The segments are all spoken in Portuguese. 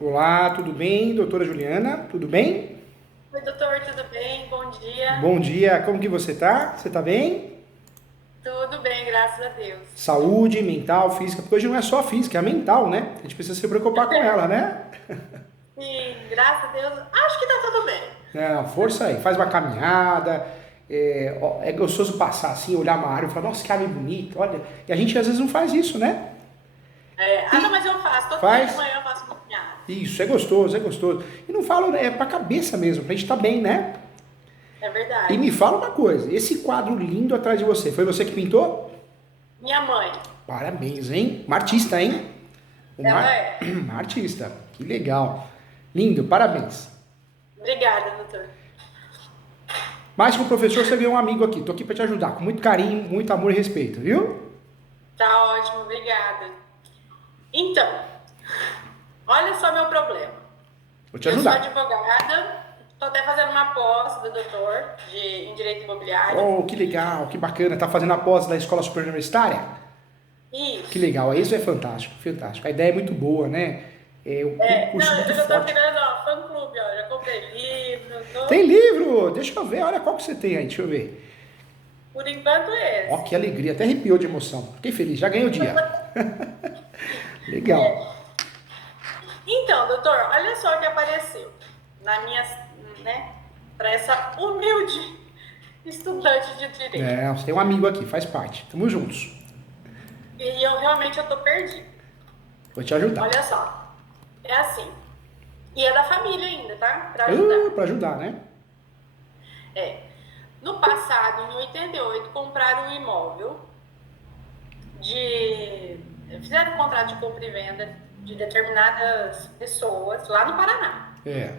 Olá, tudo bem? Doutora Juliana, tudo bem? Oi, doutor, tudo bem? Bom dia. Bom dia, como que você tá? Você tá bem? Tudo bem, graças a Deus. Saúde, mental, física, porque hoje não é só a física, é a mental, né? A gente precisa se preocupar com ela, né? Sim, graças a Deus. Acho que tá tudo bem. Não, força aí, faz uma caminhada, é gostoso passar assim, olhar uma área e falar, nossa, que árvore bonita, olha. E a gente às vezes não faz isso, né? Não, E mas eu faço. Todo dia de faz. manhã eu faço uma caminhada. Isso, é gostoso, é gostoso. E não falo, é pra cabeça mesmo, pra gente estar bem, né? É E verdade. me fala uma coisa, esse quadro lindo atrás de você, foi você que pintou? Minha mãe, Parabéns, hein? Uma artista, hein? ela Uma, é. uma artista. Que legal. Lindo, parabéns. Obrigada, doutor. Mais que um professor, você ganhou um amigo aqui. Tô aqui para te ajudar, com muito carinho, muito amor e respeito, viu? Tá ótimo, obrigada. Então, olha só meu problema. Vou te Eu sou ajudar. advogada, tô até fazendo uma pós do doutor em direito imobiliário. Oh, que legal, que bacana. Tá fazendo a pós da Escola Superior Universitária? Que Isso. legal, isso é fantástico, fantástico. A ideia é muito boa, né? É um curso Não, muito eu já tô forte. virando, ó, fã-clube, ó. Já comprei livro, Tem tô... livro? Deixa eu ver, olha qual que você tem aí, deixa eu ver. Por enquanto, Ó, esse. que alegria, até arrepiou de emoção. Fiquei feliz, já ganhei o dia. Legal. Então, doutor, olha só o que apareceu na minha, né, para essa humilde estudante de direito. É, você tem um amigo aqui, faz parte. Tamo juntos. E eu realmente eu tô perdida. Vou te ajudar. Olha só, é assim. E é da família ainda, tá? Para ajudar. Pra ajudar, né? É. No passado, em 88, compraram um imóvel de. Fizeram um contrato de compra e venda de determinadas pessoas lá no Paraná. É.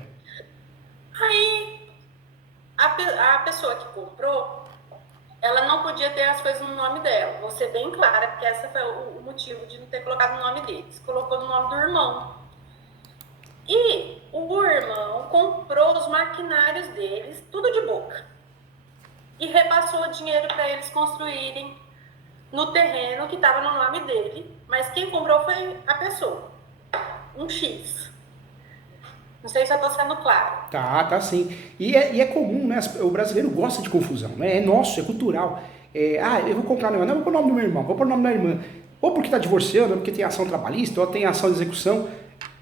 Aí a pessoa que comprou, ela não podia ter as coisas no nome dela. Vou ser bem clara, porque esse foi o motivo de não ter colocado o nome deles. Colocou no nome do irmão. E o irmão comprou os maquinários deles, tudo de boca. E repassou o dinheiro para eles construírem no terreno que estava no nome dele. Mas quem comprou foi a pessoa. Um X. Não sei se eu estou sendo claro. Tá sim. E é comum, né? O brasileiro gosta de confusão, né? É nosso, é cultural. Eu vou comprar não, vou pôr o nome do meu irmão, vou pôr o nome da irmã. Ou porque tá divorciando, ou porque tem ação trabalhista, ou tem ação de execução.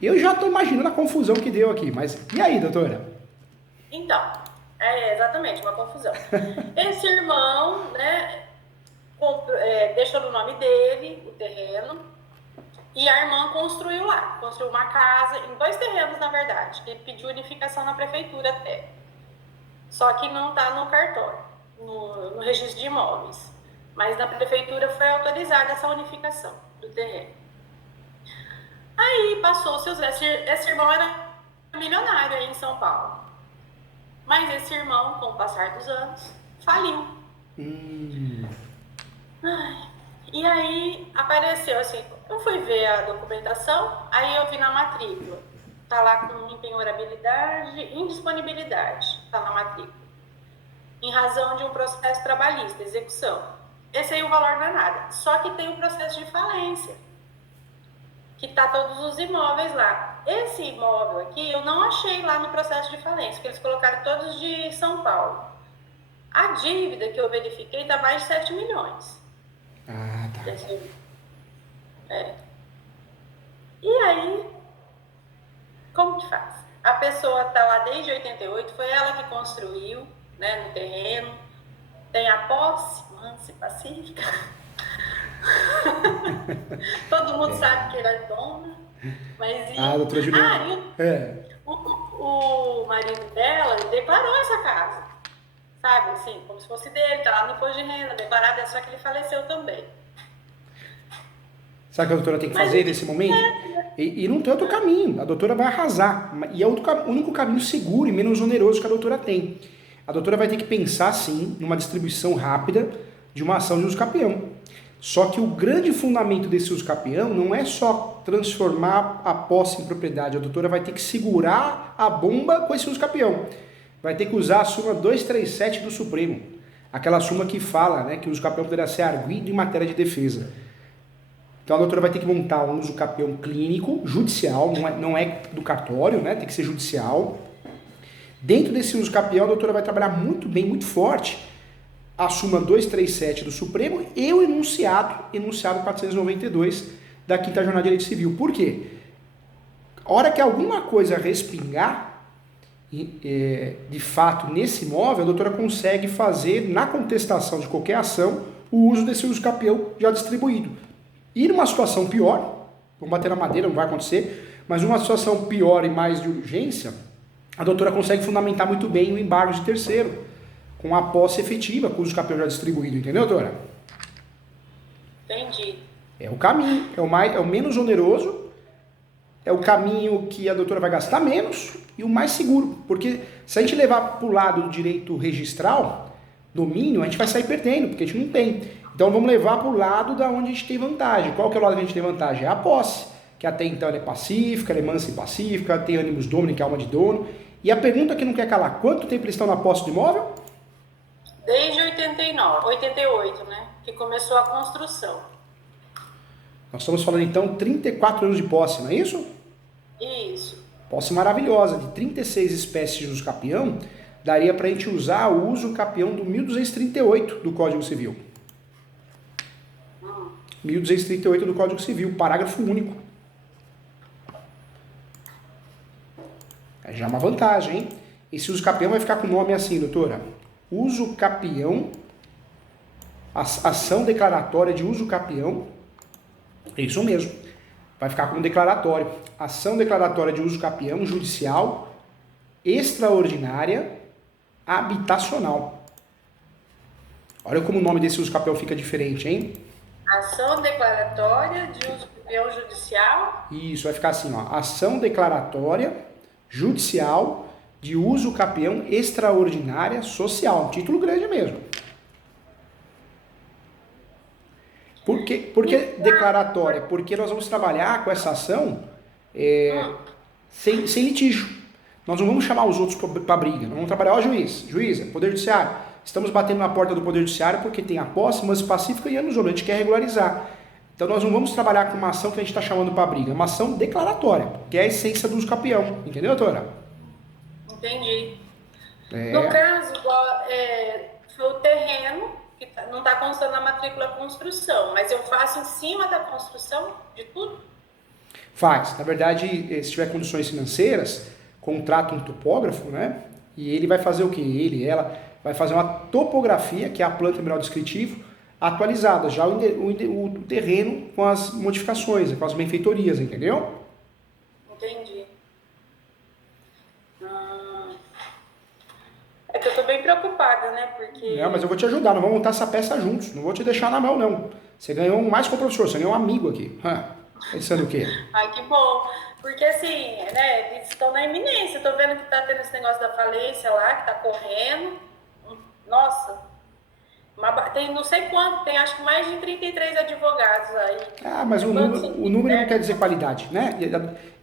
Eu já tô imaginando a confusão que deu aqui, mas e aí, doutora? Então, é exatamente uma confusão. Esse irmão, né, deixou no nome dele o terreno e a irmã construiu lá. Construiu uma casa, em dois terrenos, na verdade. Ele pediu unificação na prefeitura até. Só que não está no cartório, no registro de imóveis. Mas na prefeitura foi autorizada essa unificação do terreno. Aí passou-se esse irmão era milionário aí em São Paulo. Mas esse irmão, com o passar dos anos, faliu. Ai, e aí apareceu assim, eu fui ver a documentação, aí eu vi na matrícula. Tá lá com impenhorabilidade, indisponibilidade, tá na matrícula. Em razão de um processo trabalhista, execução. Esse aí o valor não é nada. Só que tem o processo de falência, que tá todos os imóveis lá. Esse imóvel aqui eu não achei lá no processo de falência, porque eles colocaram todos de São Paulo. A dívida que eu verifiquei tá mais de 7 milhões. Ah, tá. E aí, como que faz? A pessoa está lá desde 88, foi ela que construiu, né, no terreno, tem a posse, mansa e pacífica. Todo mundo sabe que ela é dona, mas Ah, doutora Juliana. e É. o marido dela declarou essa casa, sabe, assim, como se fosse dele, tá lá no imposto de renda, declarado, só que ele faleceu também. Sabe o que a doutora tem que Mas fazer nesse momento? E não tem outro caminho. A doutora vai arrasar. E é o único caminho seguro e menos oneroso que a doutora tem. A doutora vai ter que pensar, sim, numa distribuição rápida de uma ação de uso capião. Só que o grande fundamento desse uso capião não é só transformar a posse em propriedade. A doutora vai ter que segurar a bomba com esse uso capião. Vai ter que usar a súmula 237 do Supremo. Aquela súmula que fala, né, que o uso capião poderá ser arguido em matéria de defesa. Então a doutora vai ter que montar um uso capião clínico, judicial, não é do cartório, né? Tem que ser judicial. Dentro desse uso capião, a doutora vai trabalhar muito bem, muito forte, a súmula 237 do Supremo e o enunciado 492 da Quinta Jornada de Direito Civil. Por quê? A hora que alguma coisa respingar, de fato, nesse imóvel, a doutora consegue fazer, na contestação de qualquer ação, o uso desse uso capião já distribuído. E numa situação pior, vamos bater na madeira, não vai acontecer, mas numa situação pior e mais de urgência, a doutora consegue fundamentar muito bem o embargo de terceiro, com a posse efetiva, com o uso capião já distribuído, entendeu, doutora? Entendi. É o caminho, é o menos oneroso, é o caminho que a doutora vai gastar menos e o mais seguro, porque se a gente levar para o lado do direito registral, domínio, a gente vai sair perdendo, porque a gente não tem. Então vamos levar para o lado da onde a gente tem vantagem. Qual que é o lado que a gente tem vantagem? É a posse, que até então ela é pacífica, ela é mansa e pacífica, tem ânimos domini, que é alma de dono. E a pergunta que não quer calar, quanto tempo eles estão na posse do imóvel? Desde 88, né? Que começou a construção. Nós estamos falando então 34 anos de posse, não é isso? Isso. Posse maravilhosa, de 36 espécies de uso capião, daria para a gente usar o uso capião do 1238 do Código Civil. 1238 do Código Civil, parágrafo único. É já uma vantagem, hein? Esse uso capião vai ficar com o nome assim, doutora. Uso capião, ação declaratória de uso capião. É isso mesmo. Vai ficar como declaratório. Ação declaratória de uso capião judicial, extraordinária, habitacional. Olha como o nome desse uso capião fica diferente, hein? Ação declaratória de uso capião judicial. Isso, vai ficar assim, ó. Ação declaratória judicial de uso capião extraordinária social. Um título grande mesmo. Por que declaratória? Porque nós vamos trabalhar com essa ação sem litígio. Nós não vamos chamar os outros para briga. Nós vamos trabalhar, ó, juíza, Poder Judiciário. Estamos batendo na porta do Poder Judiciário porque tem a posse, mas pacífica e anos, a gente quer regularizar. Então nós não vamos trabalhar com uma ação que a gente está chamando para briga, é uma ação declaratória, que é a essência do uso capião. Entendeu, doutora? Entendi. No caso, foi o terreno que não está constando na matrícula construção, mas eu faço em cima da construção de tudo? Faz. Na verdade, se tiver condições financeiras, contrata um topógrafo, né? E ele vai fazer o quê? Ela vai fazer uma topografia, que é a planta mineral descritivo, atualizada, já o terreno com as modificações, com as benfeitorias, entendeu? Entendi. É que eu tô bem preocupada, né? Porque... Não, mas eu vou te ajudar, nós vamos montar essa peça juntos, não vou te deixar na mão, não. Você ganhou mais que o professor, você ganhou um amigo aqui. Pensando o quê? Ai, que bom. Porque assim, né, eles estão na iminência. Eu tô vendo que tá tendo esse negócio da falência lá, que tá correndo. Nossa, tem não sei quanto, tem acho que mais de 33 advogados aí. Mas o número não quer dizer qualidade, né?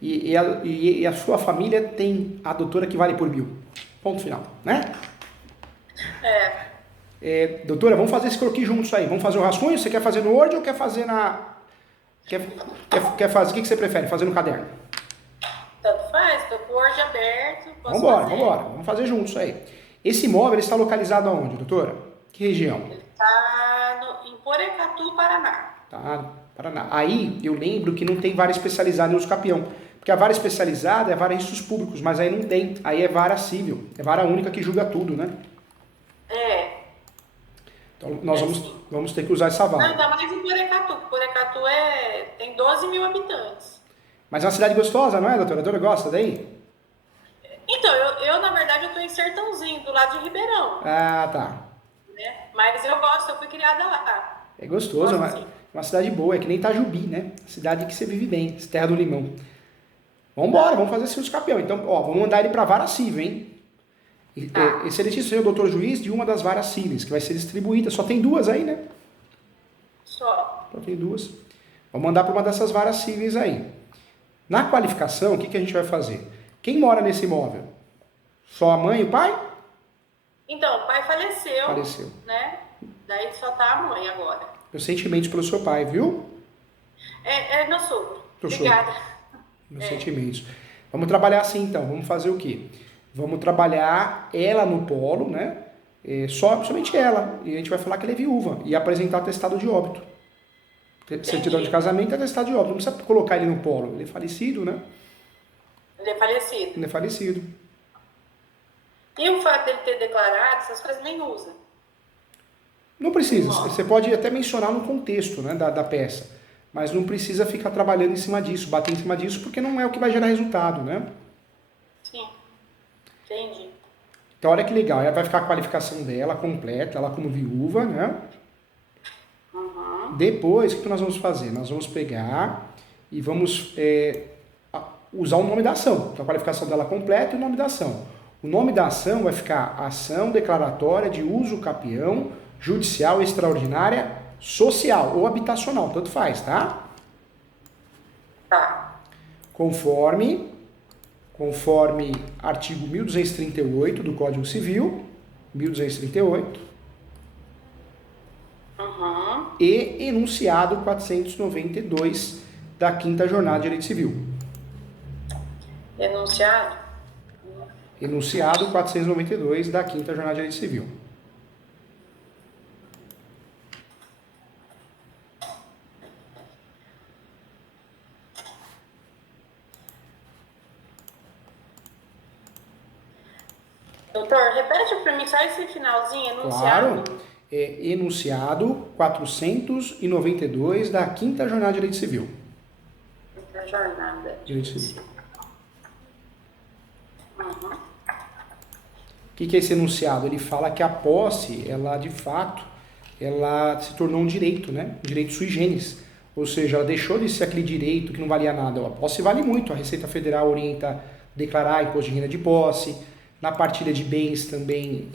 E a sua família tem a doutora que vale por 1000. Ponto final, né? Doutora, vamos fazer esse croquis juntos aí. Vamos fazer o rascunho? Você quer fazer no Word ou quer fazer na... Quer fazer? O que você prefere? Fazer no caderno? Tanto faz, tô com o Word aberto. Vambora. Vamos fazer juntos aí. Esse imóvel está localizado aonde, doutora? Que região? Ele está em Porecatu, Paraná. Tá, Paraná. Aí eu lembro que não tem vara especializada em uso capião. Porque a vara especializada é a vara em registros públicos, mas aí não tem. Aí é vara civil. É vara única que julga tudo, né? Então nós vamos ter que usar essa vara. Não, ainda mais em Porecatu. Porecatu tem 12 mil habitantes. Mas é uma cidade gostosa, não é, doutora? A doutora gosta daí? Então, eu na verdade, eu tô em Sertãozinho, do lado de Ribeirão. Ah, tá. Né? Mas eu gosto, eu fui criada lá. É gostoso, é uma cidade boa, é que nem Itajubi, né? Cidade que você vive bem, terra do limão. Vambora, vamos fazer esse uso capião. Então, ó, vamos mandar ele para vara civil, hein? Excelentíssimo senhor doutor juiz de uma das varas cíveis, que vai ser distribuída. Só tem 2 aí, né? Só tem 2. Vamos mandar para uma dessas varas cíveis aí. Na qualificação, o que a gente vai fazer? Quem mora nesse imóvel? Só a mãe e o pai? Então, o pai faleceu. Faleceu. Né? Daí só tá a mãe agora. Meus sentimentos pelo seu pai, viu? É meu sogro. Teu sogro. Obrigada. Meus sentimentos. Vamos trabalhar assim então, vamos fazer o quê? Vamos trabalhar ela no polo, né? Somente ela. E a gente vai falar que ela é viúva e apresentar atestado de óbito. Certidão de casamento e atestado de óbito. Não precisa colocar ele no polo. Ele é falecido, né? Ele é falecido. Ele é falecido. E o fato dele ter declarado, essas coisas nem usa. Não precisa. Você pode até mencionar no contexto, né, da peça. Mas não precisa ficar trabalhando em cima disso, bater em cima disso, porque não é o que vai gerar resultado, né? Sim. Entendi. Então, olha que legal. Ela vai ficar a qualificação dela completa, ela como viúva, né? Depois, o que nós vamos fazer? Nós vamos pegar e vamos usar o nome da ação. Então, a qualificação dela completa e o nome da ação. O nome da ação vai ficar ação declaratória de uso capião judicial extraordinária social ou habitacional, tanto faz, tá? Tá. Conforme artigo 1238 do Código Civil, 1238, e enunciado 492 da 5ª Jornada de Direito Civil. Enunciado? Enunciado 492 da 5ª Jornada de Direito Civil. Doutor, repete para mim só esse finalzinho, enunciado. Claro. Enunciado 492 da 5ª Jornada de Direito Civil. Da jornada. Direito Civil. O que é esse enunciado? Ele fala que a posse, ela de fato, ela se tornou um direito, né? Um direito sui generis. Ou seja, ela deixou de ser aquele direito que não valia nada. A posse vale muito. A Receita Federal orienta a declarar imposto de renda de posse. Na partilha de bens também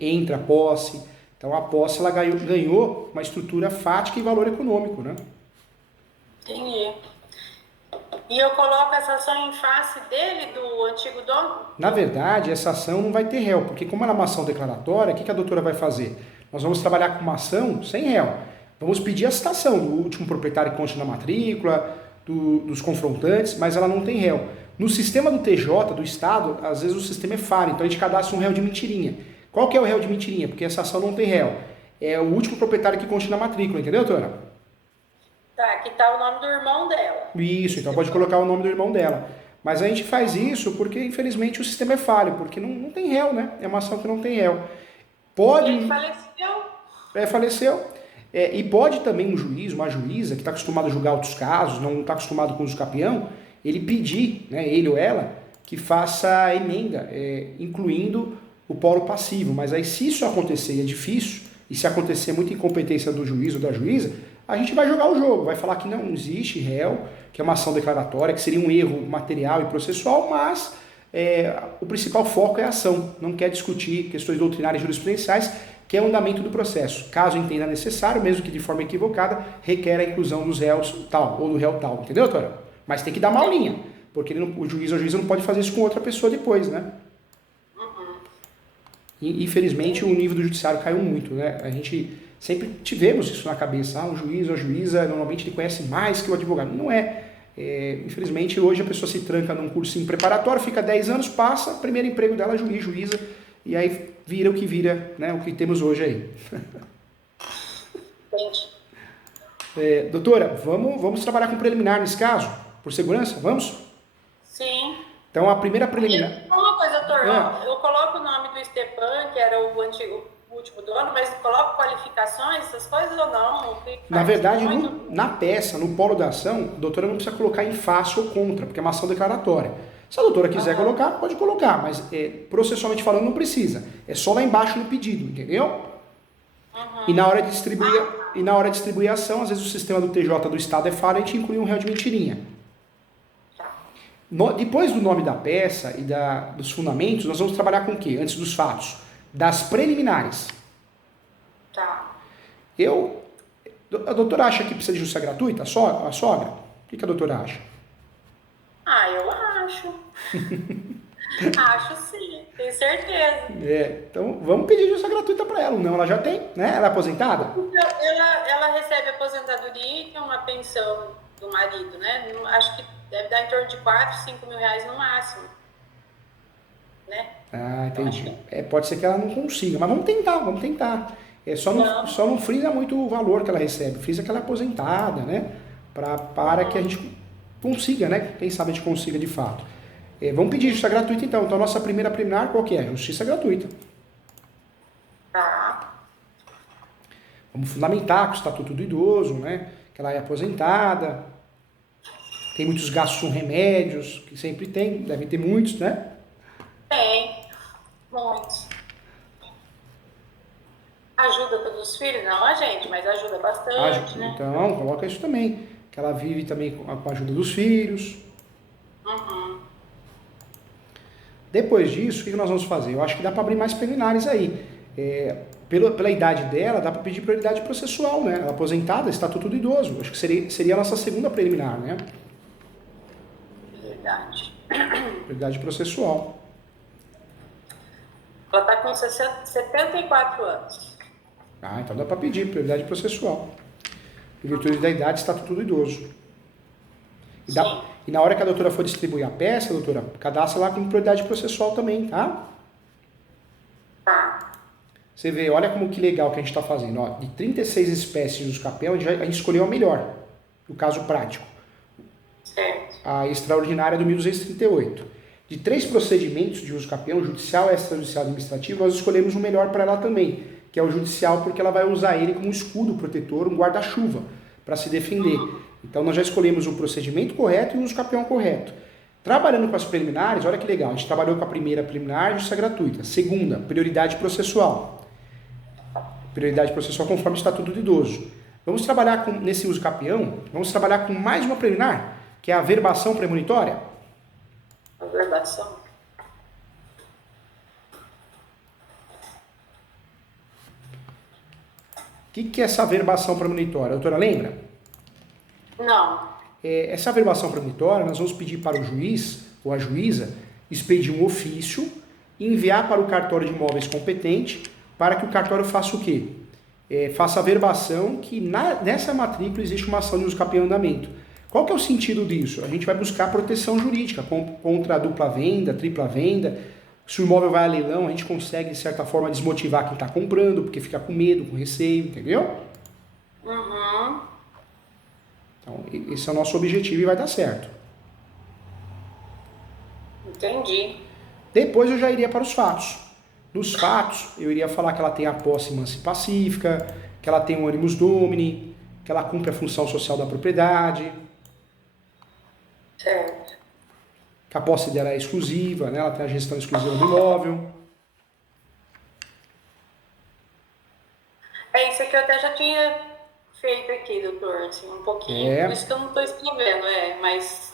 entra a posse. Então a posse ela ganhou uma estrutura fática e valor econômico, né? Entendi. E eu coloco essa ação em face dele, do antigo dono? Na verdade, essa ação não vai ter réu, porque como ela é uma ação declaratória, o que a doutora vai fazer? Nós vamos trabalhar com uma ação sem réu. Vamos pedir a citação do último proprietário que conste na matrícula, dos confrontantes, mas ela não tem réu. No sistema do TJ, do Estado, às vezes o sistema é falho, então a gente cadastra um réu de mentirinha. Qual que é o réu de mentirinha? Porque essa ação não tem réu. É o último proprietário que conste na matrícula, entendeu, doutora? Tá, que tá o nome do irmão dela. Isso, então pode colocar o nome do irmão dela. Mas a gente faz isso porque, infelizmente, o sistema é falho, porque não tem réu, né? É uma ação que não tem réu. Pode... Ele faleceu? Faleceu. E pode também um juiz, uma juíza, que está acostumado a julgar outros casos, não está acostumado com o uso capião, ele pedir, né, ele ou ela, que faça a emenda, incluindo o polo passivo. Mas aí, se isso acontecer, e é difícil, e se acontecer muita incompetência do juiz ou da juíza, a gente vai jogar o jogo, vai falar que não existe réu, que é uma ação declaratória, que seria um erro material e processual, mas o principal foco é a ação, não quer discutir questões doutrinárias e jurisprudenciais, que é o andamento do processo. Caso entenda necessário, mesmo que de forma equivocada, requer a inclusão dos réus tal, ou do réu tal, entendeu, doutora? Mas tem que dar uma aulinha, porque o juiz ou a juíza não pode fazer isso com outra pessoa depois, né? E, infelizmente, o nível do judiciário caiu muito, né? A gente sempre tivemos isso na cabeça. Um juiz ou a juíza, normalmente, ele conhece mais que o advogado. Não é. Infelizmente, hoje a pessoa se tranca num cursinho preparatório, fica 10 anos, passa, primeiro emprego dela, juiz, juíza, e aí vira o que vira, né? O que temos hoje aí. Entendi. Doutora, vamos trabalhar com preliminar nesse caso? Por segurança? Vamos? Sim. Então, a primeira preliminar... Uma coisa, doutor, eu coloco o nome do Stepan, que era o último dono, mas coloco qualificações, essas coisas ou não? Na verdade, na peça, no polo da ação, a doutora não precisa colocar em face ou contra, porque é uma ação declaratória. Se a doutora quiser colocar, pode colocar, mas processualmente falando não precisa. É só lá embaixo no pedido, entendeu? E na hora de distribuir a ação, às vezes o sistema do TJ do Estado é falho, a gente inclui um réu de mentirinha. Depois do nome da peça e dos fundamentos, nós vamos trabalhar com o quê? Antes dos fatos? Das preliminares. Tá. A doutora acha que precisa de justiça gratuita, a sogra? O que a doutora acha? Eu acho. Acho sim, tenho certeza. Então vamos pedir justiça gratuita para ela. Não, ela já tem, né? Ela é aposentada? Ela recebe aposentadoria e tem uma pensão do marido, né? Acho que deve dar em torno de 4, 5 mil reais no máximo, né? Ah, Então, acho entendi. que Pode ser que ela não consiga, mas vamos tentar, vamos tentar. Só não frisa muito o valor que ela recebe, frisa que ela é aposentada, né? Para que a gente consiga, né? Quem sabe a gente consiga de fato. Vamos pedir justiça gratuita então. Então, a nossa primeira preliminar qual que é? Justiça gratuita. tá. Vamos fundamentar que o estatuto do idoso, né? Que ela é aposentada, tem muitos gastos com remédios, que sempre tem, devem ter muitos, né? Tem, muitos. Ajuda todos os filhos? Não a gente, mas ajuda bastante, né? Então, coloca isso também, que ela vive também com a ajuda dos filhos. Depois disso, o que nós vamos fazer? Eu acho que dá para abrir mais preliminares aí. Pela idade dela, dá para pedir prioridade processual, né? Ela é aposentada, estatuto do idoso. Acho que seria a nossa segunda preliminar, né? Verdade. Prioridade processual. Ela está com 74 anos. Ah, então dá para pedir prioridade processual. Em virtude da idade, estatuto do idoso. E na hora que a doutora for distribuir a peça, doutora, cadastra lá com prioridade processual também, tá? Tá. Você vê, olha como que legal que a gente está fazendo. Ó, de 36 espécies de usucapião, a gente escolheu a melhor, no caso prático. Certo. A extraordinária do 1238. De 3 procedimentos de usucapião, judicial, extrajudicial e administrativo, nós escolhemos o melhor para ela também, que é o judicial, porque ela vai usar ele como um escudo protetor, um guarda-chuva, para se defender. Então nós já escolhemos o procedimento correto e o usucapião correto. Trabalhando com as preliminares, olha que legal, a gente trabalhou com a primeira preliminar, justiça gratuita. Segunda, prioridade processual. Prioridade processual conforme o estatuto do idoso. Vamos trabalhar nesse usucapião, vamos trabalhar com mais uma preliminar, que é a averbação premonitória. Averbação. O que é essa averbação premonitória? A doutora lembra? Não. Essa averbação premonitória, nós vamos pedir para o juiz ou a juíza expedir um ofício e enviar para o cartório de imóveis competente para que o cartório faça o quê? Faça a averbação que nessa matrícula existe uma ação de usucapião em andamento. Qual que é o sentido disso? A gente vai buscar proteção jurídica contra a dupla venda, tripla venda. Se o imóvel vai a leilão, a gente consegue, de certa forma, desmotivar quem está comprando, porque fica com medo, com receio, entendeu? Então, esse é o nosso objetivo e vai dar certo. Entendi. Depois eu já iria para os fatos. Nos fatos, eu iria falar que ela tem a posse mansa e pacífica, que ela tem o animus domini, que ela cumpre a função social da propriedade. Certo. Que a posse dela é exclusiva, né? Ela tem a gestão exclusiva do imóvel. Isso aqui eu até já tinha feito aqui, doutor, assim, um pouquinho. Por isso que eu não estou escrevendo, mas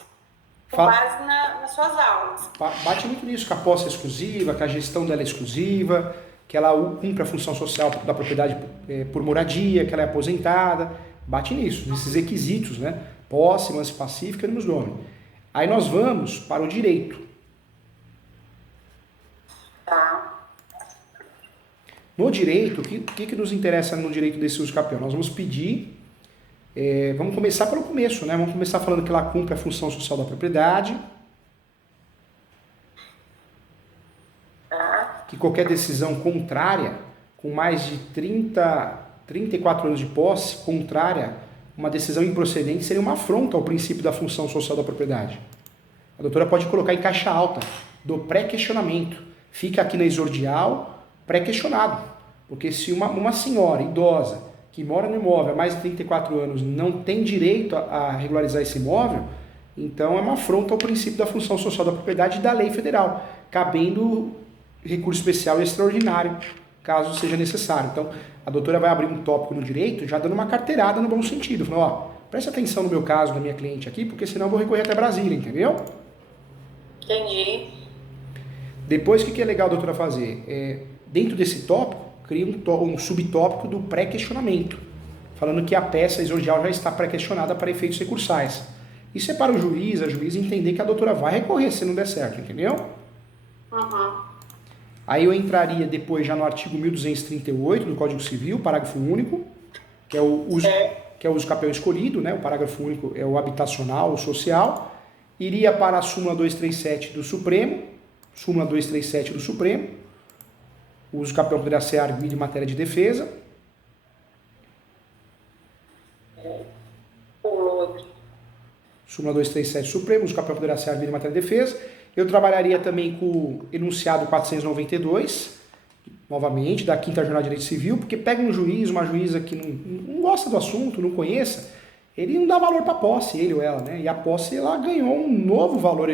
com base nas suas aulas. Bate muito nisso, que a posse é exclusiva, que a gestão dela é exclusiva, que ela cumpre a função social da propriedade por moradia, que ela é aposentada. Bate nisso, nesses requisitos, né? Posse, mansa e pacífica e animus domini. Aí nós vamos para o direito. Tá. No direito, o que nos interessa no direito desse usucapião? Nós vamos pedir, vamos começar pelo começo, né? Vamos começar falando que ela cumpre a função social da propriedade. Tá. Que qualquer decisão contrária, com mais de 34 anos de posse, contrária, uma decisão improcedente, seria uma afronta ao princípio da função social da propriedade. A doutora pode colocar em caixa alta do pré-questionamento. Fica aqui na exordial, pré-questionado. Porque se uma senhora idosa que mora no imóvel há mais de 34 anos não tem direito a regularizar esse imóvel, então é uma afronta ao princípio da função social da propriedade e da lei federal, cabendo recurso especial e extraordinário, caso seja necessário. Então, a doutora vai abrir um tópico no direito, já dando uma carteirada no bom sentido. Falando, ó, preste atenção no meu caso, da minha cliente aqui, porque senão eu vou recorrer até Brasília, entendeu? Entendi. Depois, o que é legal a doutora fazer? Dentro desse tópico, cria um subtópico do pré-questionamento, falando que a peça exordial já está pré-questionada para efeitos recursais. Isso é para o juiz, a juíza entender que a doutora vai recorrer se não der certo, entendeu? Aí eu entraria depois já no artigo 1238 do Código Civil, parágrafo único, que é o que é o uso capião escolhido, né? O parágrafo único é o habitacional, o social, iria para a súmula 237 do Supremo, o uso capião poderá ser arguido em matéria de defesa. Súmula 237 Supremo, uso capião poderá ser arguido em matéria de defesa. Eu trabalharia também com o enunciado 492, novamente, da 5ª Jornada de Direito Civil, porque pega um juiz, uma juíza que não gosta do assunto, não conheça, ele não dá valor para a posse, ele ou ela, né? E a posse, ela ganhou um novo valor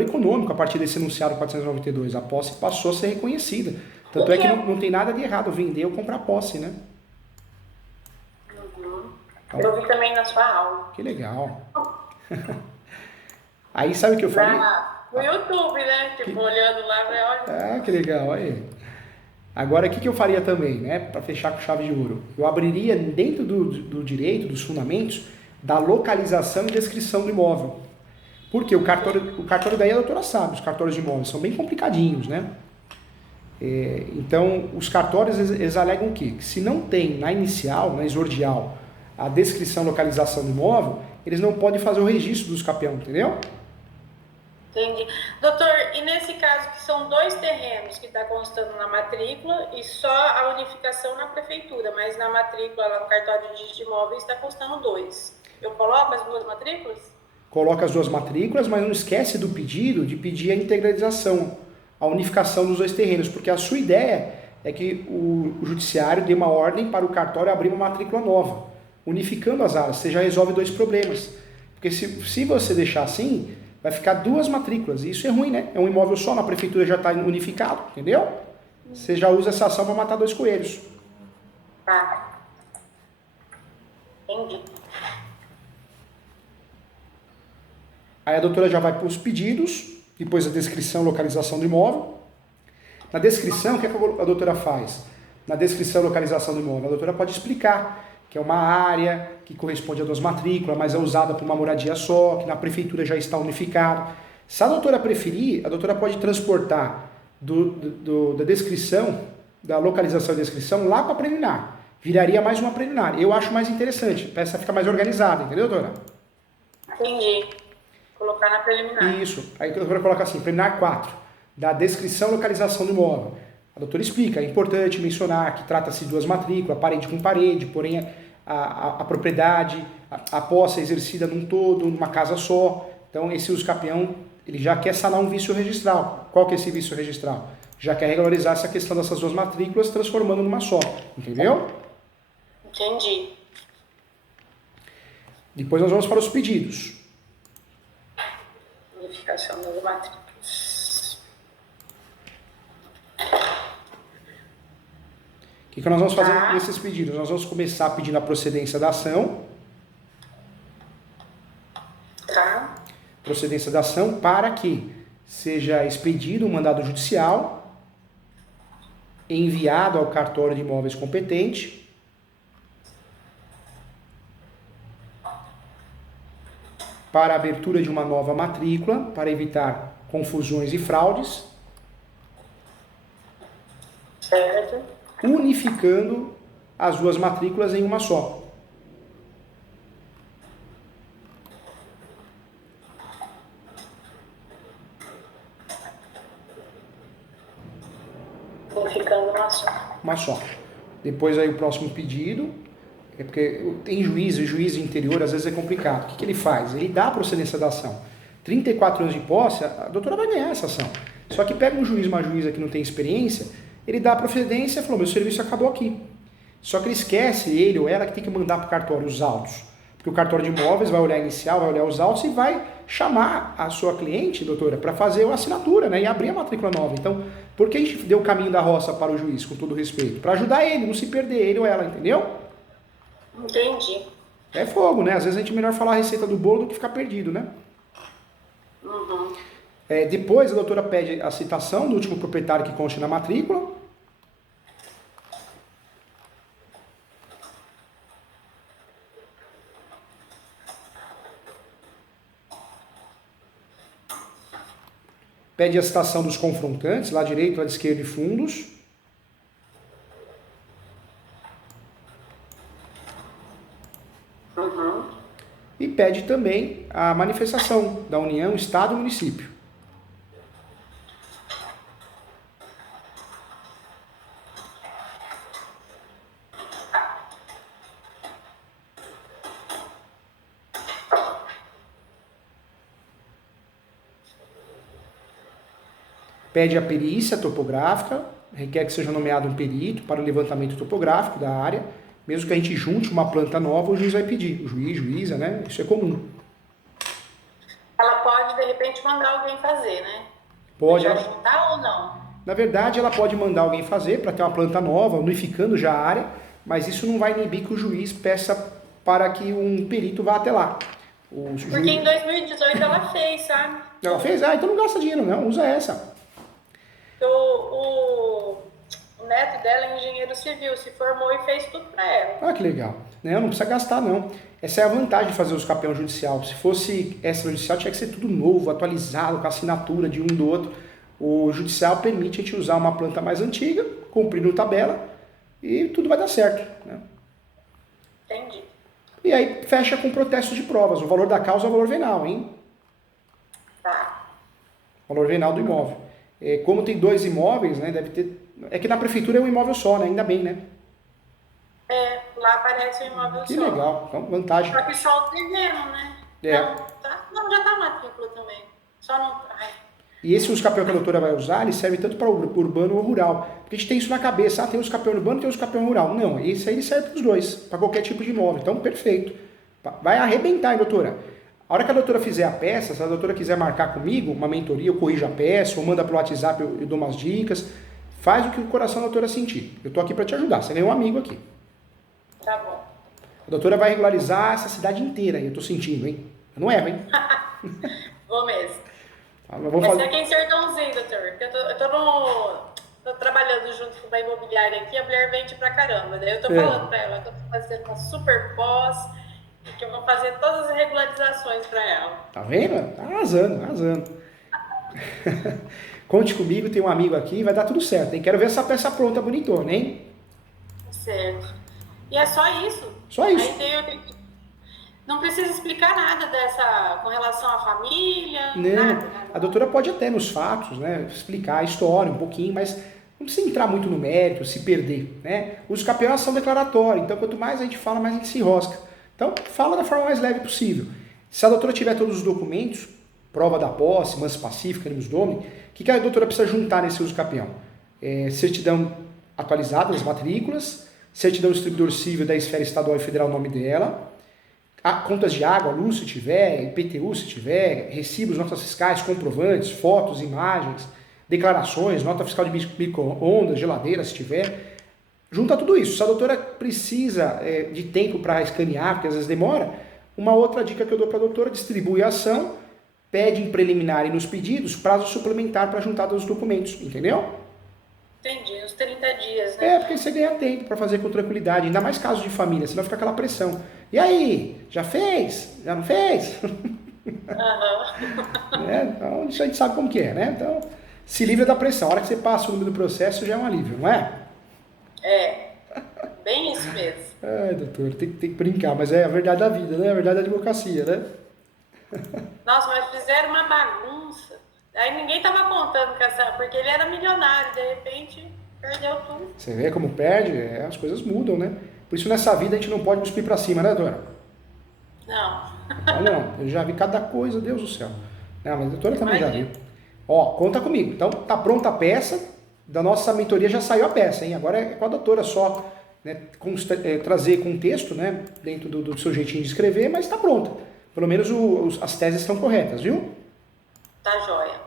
econômico a partir desse enunciado 492. A posse passou a ser reconhecida. Tanto é que não tem nada de errado vender ou comprar posse, né? Então, eu vi também na sua aula. Que legal. Aí sabe o que eu falei? No YouTube, né? Tipo, olhando lá, olha. Ah, que legal, aí. Agora, o que eu faria também, né? Para fechar com chave de ouro? Eu abriria dentro do direito, dos fundamentos, da localização e descrição do imóvel. Porque o cartório daí a doutora sabe, os cartórios de imóveis são bem complicadinhos, né? Então, os cartórios, eles alegam o quê? Que se não tem na inicial, na exordial, a descrição e localização do imóvel, eles não podem fazer o registro dos capião, entendeu? Entendi. Doutor, e nesse caso que são 2 terrenos que está constando na matrícula e só a unificação na prefeitura, mas na matrícula, lá no cartório de registro de imóveis, está constando 2. Eu coloco as 2 matrículas? Coloca as 2 matrículas, mas não esquece do pedido de pedir a integralização, a unificação dos 2 terrenos, porque a sua ideia é que o judiciário dê uma ordem para o cartório abrir uma matrícula nova, unificando as áreas. Você já resolve 2 problemas. Porque se você deixar assim, vai ficar 2 matrículas, e isso é ruim, né? É um imóvel só, na prefeitura já está unificado, entendeu? Você já usa essa ação para matar 2 coelhos. Tá. Entendi. Aí a doutora já vai para os pedidos, depois a descrição, localização do imóvel. Na descrição, o que a doutora faz? Na descrição, localização do imóvel, a doutora pode explicar que é uma área que corresponde a 2 matrículas, mas é usada por uma moradia só, que na prefeitura já está unificado. Se a doutora preferir, a doutora pode transportar da descrição, da localização e descrição, lá para a preliminar. Viraria mais uma preliminar. Eu acho mais interessante, para essa ficar mais organizada, entendeu, doutora? Entendi. Colocar na preliminar. Isso. Aí a doutora coloca assim, preliminar 4, da descrição e localização do imóvel. A doutora explica, é importante mencionar que trata-se de 2 matrículas, parede com parede, porém a propriedade, a posse é exercida num todo, numa casa só. Então esse uso capião, ele já quer sanar um vício registral. Qual que é esse vício registral? Já quer regularizar essa questão dessas 2 matrículas, transformando numa só. Entendeu? Entendi. Depois nós vamos para os pedidos. Unificação das matrículas. O que nós vamos fazer nesses pedidos? Nós vamos começar pedindo a procedência da ação. Tá. Procedência da ação para que seja expedido um mandado judicial enviado ao cartório de imóveis competente para a abertura de uma nova matrícula para evitar confusões e fraudes. Certo. Unificando as 2 matrículas em uma só. Unificando uma só. Uma só. Depois aí o próximo pedido, é porque tem juiz interior, às vezes é complicado. O que ele faz? Ele dá a procedência da ação. 34 anos de posse, a doutora vai ganhar essa ação. Só que pega um juiz, uma juíza que não tem experiência, ele dá a procedência e falou, meu serviço acabou aqui. Só que ele esquece, ele ou ela, que tem que mandar para o cartório os autos. Porque o cartório de imóveis vai olhar a inicial, vai olhar os autos e vai chamar a sua cliente, doutora, para fazer a assinatura, né, e abrir a matrícula nova. Então, por que a gente deu o caminho da roça para o juiz, com todo respeito? Para ajudar ele, não se perder, ele ou ela, entendeu? Entendi. É fogo, né? Às vezes a gente é melhor falar a receita do bolo do que ficar perdido, né? Uhum. Depois a doutora pede a citação do último proprietário que conste na matrícula. Pede a citação dos confrontantes, lá direito, lá esquerdo e fundos. e pede também a manifestação da União, Estado e Município. Pede a perícia topográfica, requer que seja nomeado um perito para o levantamento topográfico da área. Mesmo que a gente junte uma planta nova, o juiz vai pedir. O juiz, juíza, né? Isso é comum. Ela pode, de repente, mandar alguém fazer, né? Pode. Já juntar ou não? Na verdade, ela pode mandar alguém fazer para ter uma planta nova, unificando já a área, mas isso não vai inibir que o juiz peça para que um perito vá até lá. Porque em 2018 ela fez, sabe? Ela fez? Ah, então não gasta dinheiro, não. Usa essa. O neto dela é engenheiro civil, se formou e fez tudo para ela. Ah, que legal. Não precisa gastar, não. Essa é a vantagem de fazer os campeão judicial. Se fosse extrajudicial, tinha que ser tudo novo, atualizado, com a assinatura de um do outro. O judicial permite a gente usar uma planta mais antiga, cumprindo tabela, e tudo vai dar certo, né? Entendi. E aí fecha com protesto de provas. O valor da causa é o valor venal, hein? Tá. Valor venal do imóvel. Como tem 2 imóveis, né? Deve ter. É que na prefeitura é um imóvel só, né? Ainda bem, né? Lá aparece o imóvel Que só. legal. Então, vantagem. Só que só o terreno, né? Não, tá? Não, já tá a matrícula também. Só não. Ai. E esse uso capião que a doutora vai usar, ele serve tanto para urbano ou rural. Porque a gente tem isso na cabeça, tem uso capião urbano, tem uso capião rural. Não, esse aí ele serve para os dois, para qualquer tipo de imóvel. Então, perfeito. Vai arrebentar, hein, doutora? A hora que a doutora fizer a peça, se a doutora quiser marcar comigo uma mentoria, eu corrijo a peça, ou manda pelo WhatsApp, eu dou umas dicas. Faz o que o coração da doutora sentir. Eu tô aqui para te ajudar, você ganhou um amigo aqui. Tá bom. A doutora vai regularizar essa cidade inteira, eu tô sentindo, hein? Eu não erro, hein? Vou mesmo. Vamos Esse aqui é em Sertãozinho, doutor. Tô trabalhando junto com uma imobiliária aqui, a mulher vende pra caramba. Daí eu tô falando pra ela que eu tô fazendo uma super pós e que eu vou fazer todas as regularizações pra ela. Tá vendo? Tá arrasando, arrasando. Conte comigo, tem um amigo aqui, vai dar tudo certo, hein? Quero ver essa peça pronta, bonitona, hein? Certo. E é só isso. Só isso. Aí não precisa explicar nada com relação à família. Não, nada. a doutora pode até nos fatos, né, explicar a história um pouquinho, mas não precisa entrar muito no mérito, se perder, né? Os campeões é ação declaratória, então quanto mais a gente fala, mais a gente se enrosca. Então, fala da forma mais leve possível. Se a doutora tiver todos os documentos, prova da posse, manso pacífica, animus domini, o que a doutora precisa juntar nesse uso capião? Certidão atualizada das matrículas, certidão do distribuidor civil da esfera estadual e federal, o nome dela, contas de água, luz se tiver, IPTU se tiver, recibos, notas fiscais, comprovantes, fotos, imagens, declarações, nota fiscal de micro-ondas, geladeira se tiver. Junta tudo isso. Se a doutora precisa de tempo para escanear, porque às vezes demora, uma outra dica que eu dou para a doutora, distribui a ação, pede em preliminar e nos pedidos prazo suplementar para juntar todos os documentos, entendeu? Entendi, uns 30 dias, né? Porque você ganha tempo para fazer com tranquilidade, ainda mais casos de família, senão fica aquela pressão. E aí, já fez? Já não fez? Então, isso a gente sabe como que é, né? Então, se livra da pressão. A hora que você passa o número do processo, já é um alívio, não é? Bem isso mesmo. Ai, doutor, tem que brincar, mas é a verdade da vida, né? A verdade da advocacia, né? Nossa, mas fizeram uma bagunça. Aí ninguém tava contando com essa, porque ele era milionário, de repente perdeu tudo. Você vê como perde, as coisas mudam, né? Por isso nessa vida a gente não pode cuspir pra cima, né, doutora? Não. Não, eu já vi cada coisa, Deus do céu. Não, mas a doutora também já viu. Ó, conta comigo. Então, tá pronta a peça, da nossa mentoria já saiu a peça, hein? Agora é com a doutora só, né, trazer contexto, né, dentro do seu jeitinho de escrever, mas tá pronta. Pelo menos as teses estão corretas, viu? Tá joia.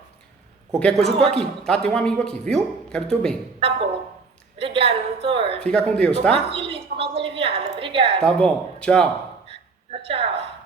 Qualquer coisa eu tô aqui, tá? Tem um amigo aqui, viu? Quero o teu bem. Tá bom. Obrigada, doutor. Fica com Deus, tá? Tô muito feliz, tô mais aliviada. Obrigada. Tá bom. Tchau. Tchau, tchau.